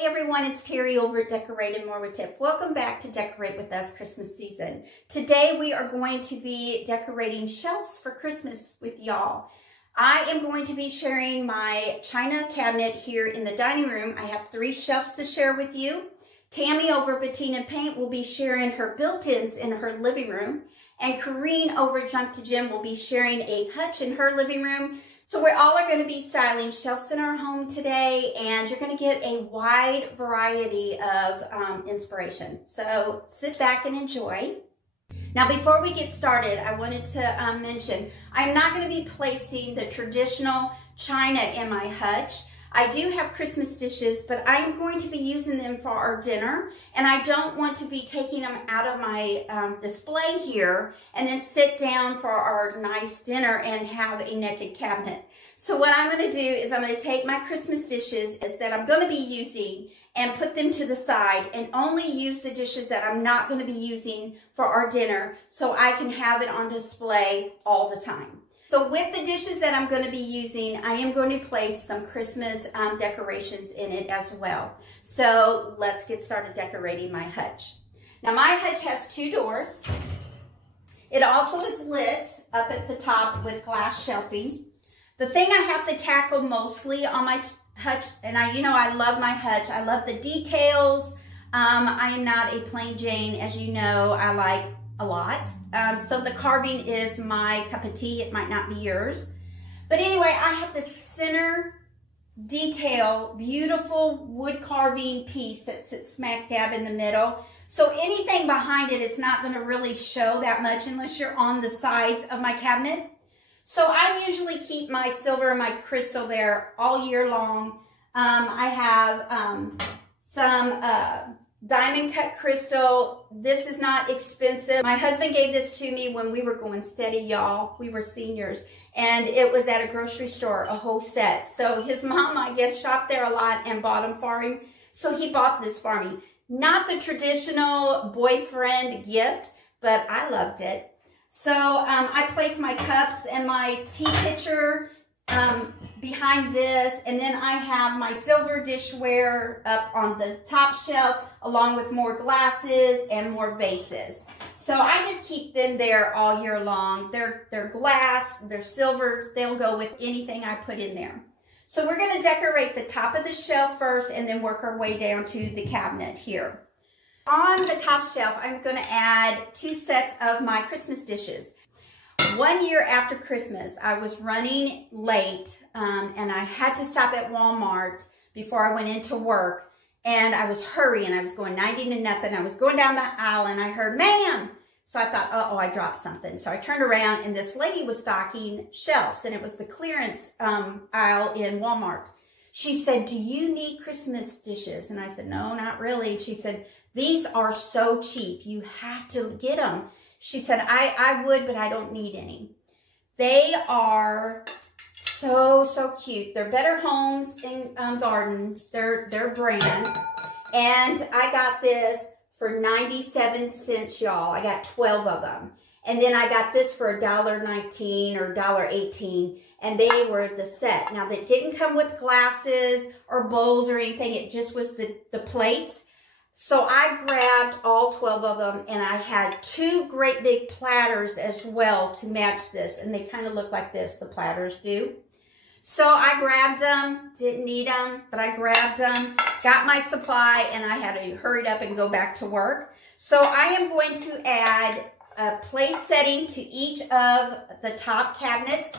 Hey everyone, it's Terry over at Decorate and More with Tip. Welcome back to Decorate with Us Christmas season. Today we are going to be decorating shelves for Christmas with y'all. I am going to be sharing my china cabinet here in the dining room. I have 3 shelves to share with you. Tammy over at Patina Paint will be sharing her built-ins in her living room. And Corine over at Junk to Gym will be sharing a hutch in her living room. So we all are going to be styling shelves in our home today, and you're going to get a wide variety of inspiration. So sit back and enjoy. Now before we get started, I wanted to mention, I'm not going to be placing the traditional china in my hutch. I do have Christmas dishes, but I'm going to be using them for our dinner, and I don't want to be taking them out of my display here and then sit down for our nice dinner and have a naked cabinet. So what I'm going to do is I'm going to take my Christmas dishes that I'm going to be using and put them to the side and only use the dishes that I'm not going to be using for our dinner so I can have it on display all the time. So with the dishes that I'm going to be using, I am going to place some Christmas decorations in it as well. So let's get started decorating my hutch. Now my hutch has 2 doors. It also is lit up at the top with glass shelving. The thing I have to tackle mostly on my hutch, and I love my hutch. I love the details. I am not a plain Jane, as you know. I like a lot. So the carving is my cup of tea. It might not be yours. But anyway, I have the center detail, beautiful wood carving piece that sits smack dab in the middle. So anything behind it is not going to really show that much unless you're on the sides of my cabinet. So I usually keep my silver and my crystal there all year long. I have some diamond cut crystal. This is not expensive. My husband gave this to me when we were going steady, y'all. We were seniors, and it was at a grocery store, a whole set. So his mom, I guess, shopped there a lot and bought them for him. So he bought this for me. Not the traditional boyfriend gift, but I loved it. So I placed my cups and my tea pitcher behind this, and then I have my silver dishware up on the top shelf along with more glasses and more vases. So I just keep them there all year long. They're glass, they're silver, they'll go with anything I put in there. So we're going to decorate the top of the shelf first and then work our way down to the cabinet here. On the top shelf, I'm going to add 2 sets of my Christmas dishes. 1 year after Christmas, I was running late and I had to stop at Walmart before I went into work, and I was hurrying. I was going 90 to nothing. I was going down the aisle and I heard, "Ma'am!" So I thought, uh-oh, I dropped something. So I turned around and this lady was stocking shelves, and it was the clearance aisle in Walmart. She said, "Do you need Christmas dishes?" And I said, "No, not really." She said, "These are so cheap. You have to get them." She said, I would, but I don't need any. They are so cute. They're Better Homes and Gardens. They're brand. And I got this for 97 cents, y'all. I got 12 of them. And then I got this for $1.19 or $1.18. And they were the set. Now, they didn't come with glasses or bowls or anything. It just was the plates. So I grabbed all 12 of them, and I had 2 great big platters as well to match this. And they kind of look like this, the platters do. So I grabbed them, didn't need them, but I grabbed them, got my supply, and I had to hurry up and go back to work. So I am going to add a place setting to each of the top cabinets.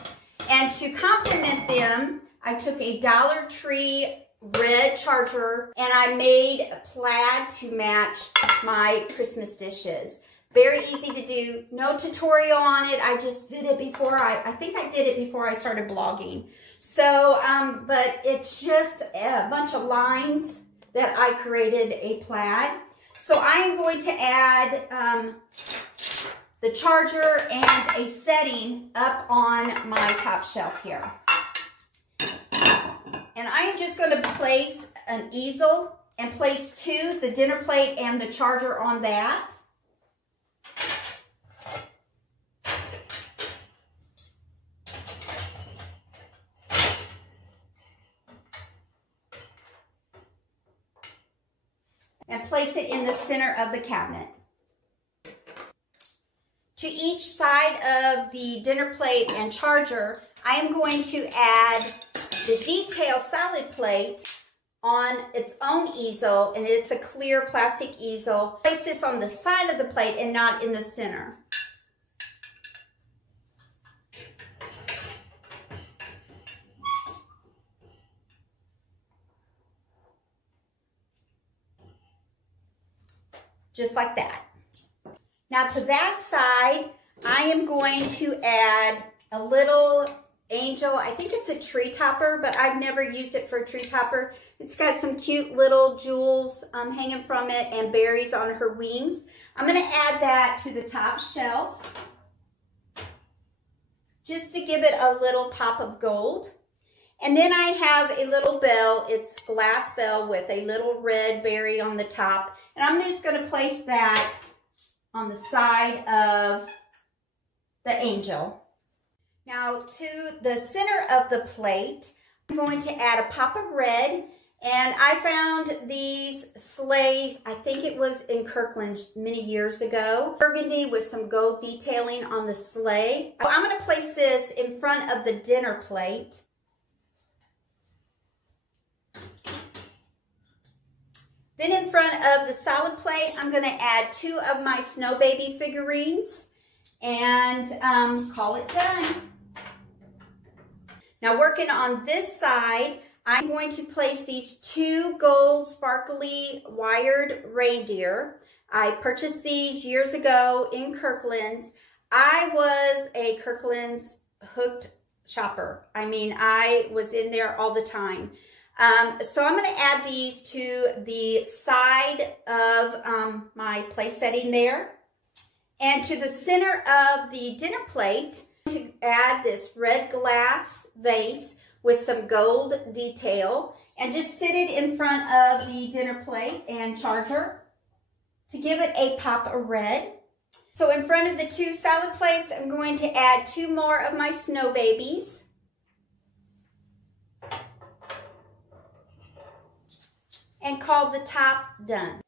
And to complement them, I took a Dollar Tree red charger and I made a plaid to match my Christmas dishes. Very easy to do. No tutorial on it. I just did it before I think I did it before I started blogging. So, but it's just a bunch of lines that I created a plaid. So I am going to add the charger and a setting up on my top shelf here. And I am just going to place an easel and place 2, the dinner plate and the charger on that. and place it in the center of the cabinet. To each side of the dinner plate and charger, I am going to add the detail salad plate on its own easel, and it's a clear plastic easel. Place this on the side of the plate and not in the center. Just like that. Now to that side, I am going to add a little angel. I think it's a tree topper, but I've never used it for a tree topper. It's got some cute little jewels hanging from it and berries on her wings. I'm going to add that to the top shelf just to give it a little pop of gold. And then I have a little bell. It's glass bell with a little red berry on the top. And I'm just going to place that on the side of the angel. Now to the center of the plate, I'm going to add a pop of red. And I found these sleighs, I think it was in Kirkland many years ago. Burgundy with some gold detailing on the sleigh. I'm going to place this in front of the dinner plate. Then in front of the salad plate, I'm going to add 2 of my Snow Baby figurines and call it done. Now working on this side, I'm going to place these 2 gold sparkly wired reindeer. I purchased these years ago in Kirkland's. I was a Kirkland's hooked shopper. I mean, I was in there all the time. So I'm going to add these to the side of my place setting there. And to the center of the dinner plate, to add this red glass vase with some gold detail. And just sit it in front of the dinner plate and charger to give it a pop of red. So in front of the 2 salad plates, I'm going to add 2 more of my Snow Babies. And call the top done.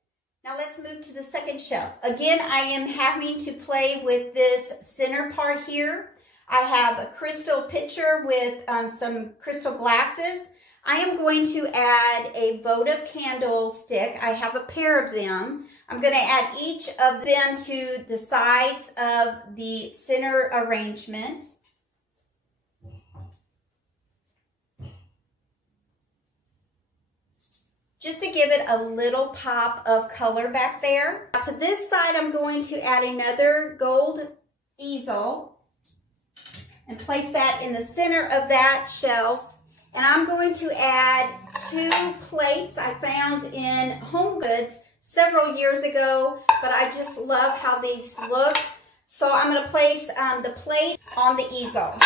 Now let's move to the second shelf. Again, I am having to play with this center part here. I have a crystal pitcher with some crystal glasses. I am going to add a votive candlestick. I have a pair of them. I'm going to add each of them to the sides of the center arrangement. Just to give it a little pop of color back there. To this side, I'm going to add another gold easel and place that in the center of that shelf. And I'm going to add 2 plates I found in Home Goods several years ago, but I just love how these look. So I'm going to place the plate on the easel.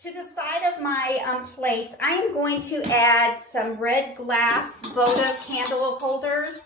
To the side of my plates, I am going to add some red glass votive candle holders.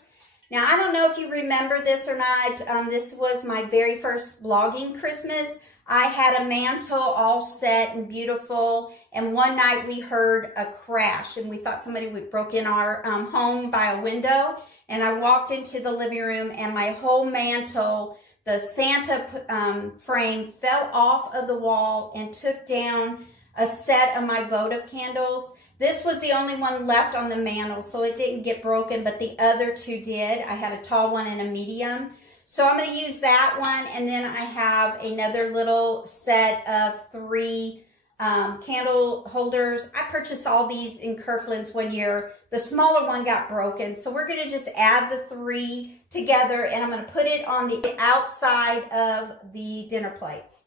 Now, I don't know if you remember this or not. This was my very first vlogging Christmas. I had a mantle all set and beautiful, and one night we heard a crash, and we thought somebody would broke in our home by a window, and I walked into the living room, and my whole mantle, the Santa frame, fell off of the wall and took down a set of my votive candles. This was the only one left on the mantle, so it didn't get broken, but the other 2 did. I had a tall one and a medium. So I'm going to use that one, and then I have another little set of 3 candle holders. I purchased all these in Kirkland's one year. The smaller one got broken, so we're going to just add the 3 together, and I'm going to put it on the outside of the dinner plates.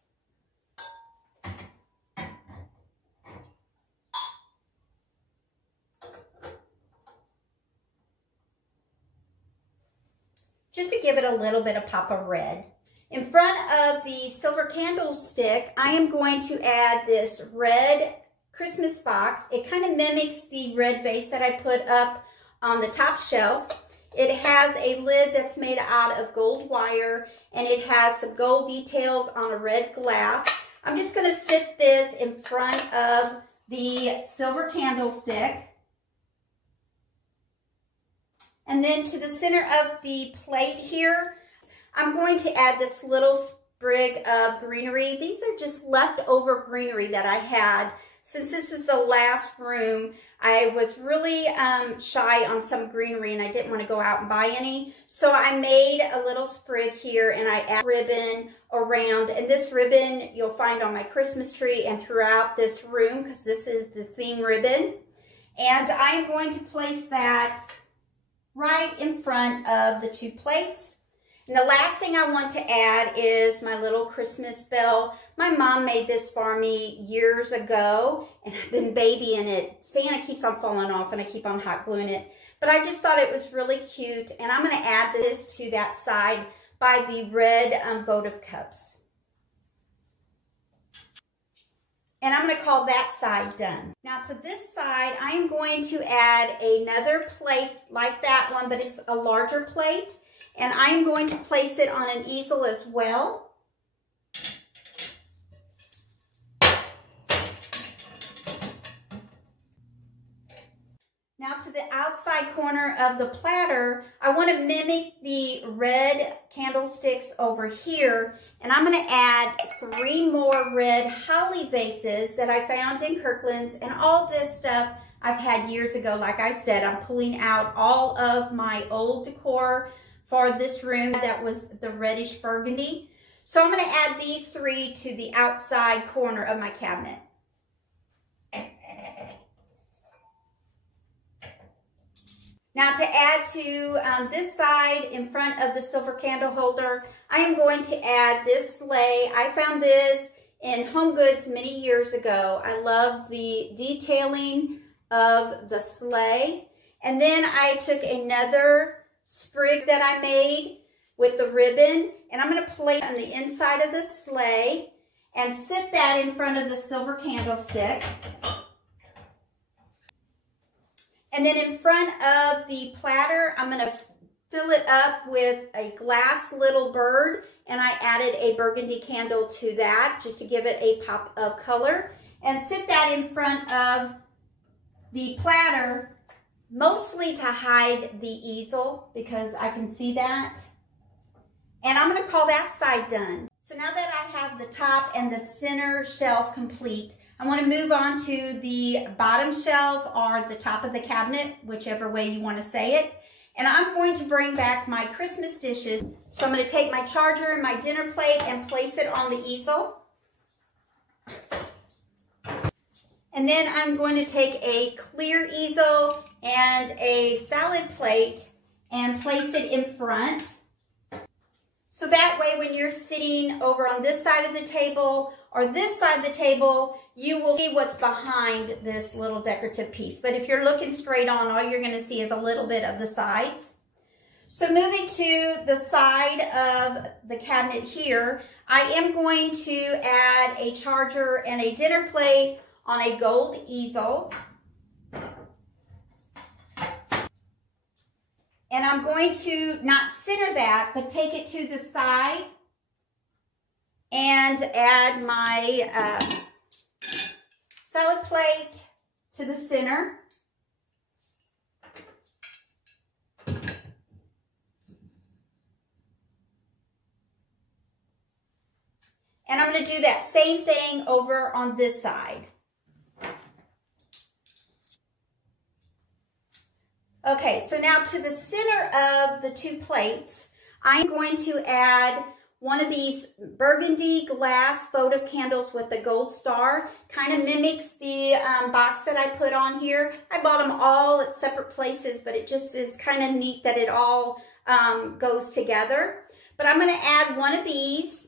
Just to give it a little bit of pop of red. In front of the silver candlestick, I am going to add this red Christmas box. It kind of mimics the red vase that I put up on the top shelf. It has a lid that's made out of gold wire, and it has some gold details on a red glass. I'm just going to sit this in front of the silver candlestick. And then to the center of the plate here, I'm going to add this little sprig of greenery. These are just leftover greenery that I had. Since this is the last room, I was really shy on some greenery and I didn't want to go out and buy any. So I made a little sprig here and I added ribbon around. And this ribbon you'll find on my Christmas tree and throughout this room because this is the theme ribbon. And I'm going to place that right in front of the two plates. And the last thing I want to add is my little Christmas bell. My mom made this for me years ago, and I've been babying it. Santa keeps on falling off, and I keep on hot gluing it. But I just thought it was really cute, and I'm going to add this to that side by the red votive cups. And I'm going to call that side done. Now to this side, I am going to add another plate like that one, but it's a larger plate. And I am going to place it on an easel as well. Now to the outside corner of the platter, I want to mimic the red candlesticks over here. And I'm going to add 3 more red holly vases that I found in Kirkland's. And all this stuff I've had years ago. Like I said, I'm pulling out all of my old decor for this room that was the reddish burgundy. So I'm going to add these 3 to the outside corner of my cabinet. Now to add to this side in front of the silver candle holder, I am going to add this sleigh. I found this in Home Goods many years ago. I love the detailing of the sleigh. And then I took another sprig that I made with the ribbon, and I'm going to place it on the inside of the sleigh and sit that in front of the silver candlestick. And then in front of the platter, I'm going to fill it up with a glass little bird, and I added a burgundy candle to that just to give it a pop of color, and sit that in front of the platter, mostly to hide the easel because I can see that. And I'm going to call that side done. So now that I have the top and the center shelf complete, I want to move on to the bottom shelf or the top of the cabinet, whichever way you want to say it. And I'm going to bring back my Christmas dishes. So I'm going to take my charger and my dinner plate and place it on the easel. And then I'm going to take a clear easel and a salad plate and place it in front. So that way when you're sitting over on this side of the table or this side of the table, you will see what's behind this little decorative piece. But if you're looking straight on, all you're going to see is a little bit of the sides. So moving to the side of the cabinet here, I am going to add a charger and a dinner plate on a gold easel. And I'm going to not center that, but take it to the side and add my salad plate to the center. And I'm going to do that same thing over on this side. Okay, so now to the center of the two plates, I'm going to add one of these burgundy glass votive candles with the gold star. Kind of mimics the box that I put on here. I bought them all at separate places, but it just is kind of neat that it all goes together. But I'm going to add one of these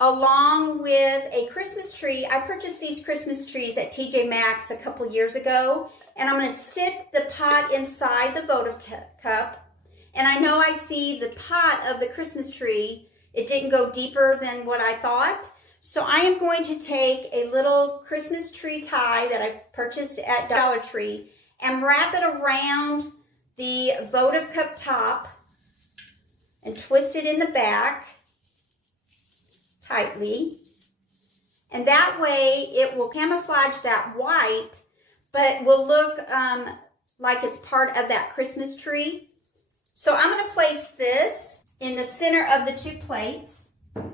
along with a Christmas tree. I purchased these Christmas trees at TJ Maxx a couple years ago. And I'm going to sit the pot inside the votive cup. And I know I see the pot of the Christmas tree. It didn't go deeper than what I thought. So I am going to take a little Christmas tree tie that I purchased at Dollar Tree and wrap it around the votive cup top and twist it in the back tightly. And that way it will camouflage that white, but will look like it's part of that Christmas tree. So I'm going to place this in the center of the 2 plates. And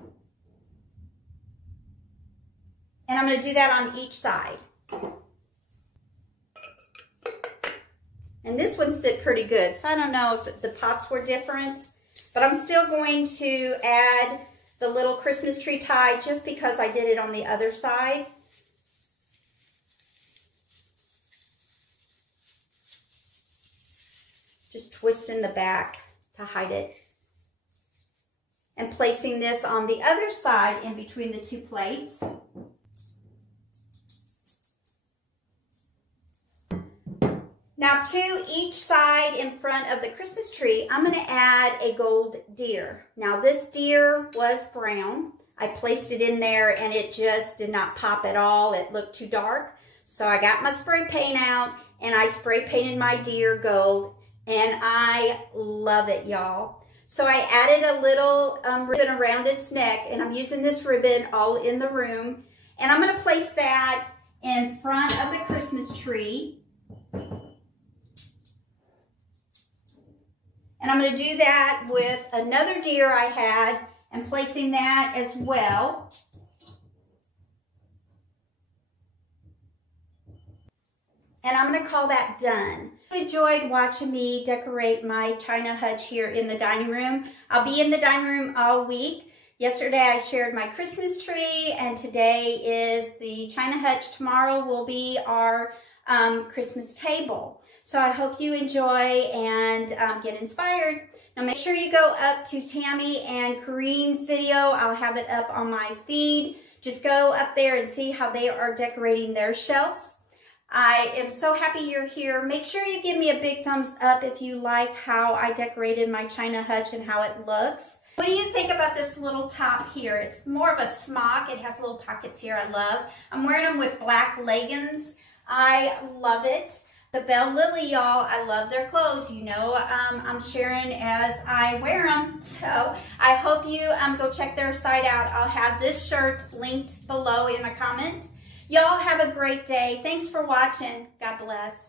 I'm going to do that on each side. And this one sit pretty good. So I don't know if the pots were different, but I'm still going to add the little Christmas tree tie just because I did it on the other side. Just twisting the back to hide it. And placing this on the other side in between the 2 plates. Now to each side in front of the Christmas tree, I'm going to add a gold deer. Now this deer was brown. I placed it in there and it just did not pop at all. It looked too dark. So I got my spray paint out and I spray painted my deer gold, and I love it, y'all. So I added a little ribbon around its neck, and I'm using this ribbon all in the room. And I'm going to place that in front of the Christmas tree. And I'm going to do that with another deer I had and placing that as well. And I'm going to call that done. I enjoyed watching me decorate my China hutch here in the dining room. I'll be in the dining room all week. Yesterday I shared my Christmas tree, and today is the China hutch. Tomorrow will be our Christmas table. So I hope you enjoy and get inspired. Now make sure you go up to Tammy and Corine's video. I'll have it up on my feed. Just go up there and see how they are decorating their shelves. I am so happy you're here. Make sure you give me a big thumbs up if you like how I decorated my China hutch and how it looks. What do you think about this little top here? It's more of a smock. It has little pockets here I love. I'm wearing them with black leggings. I love it. The Belle Lily, y'all, I love their clothes. You know, I'm sharing as I wear them. So I hope you go check their site out. I'll have this shirt linked below in a comment. Y'all have a great day. Thanks for watching. God bless.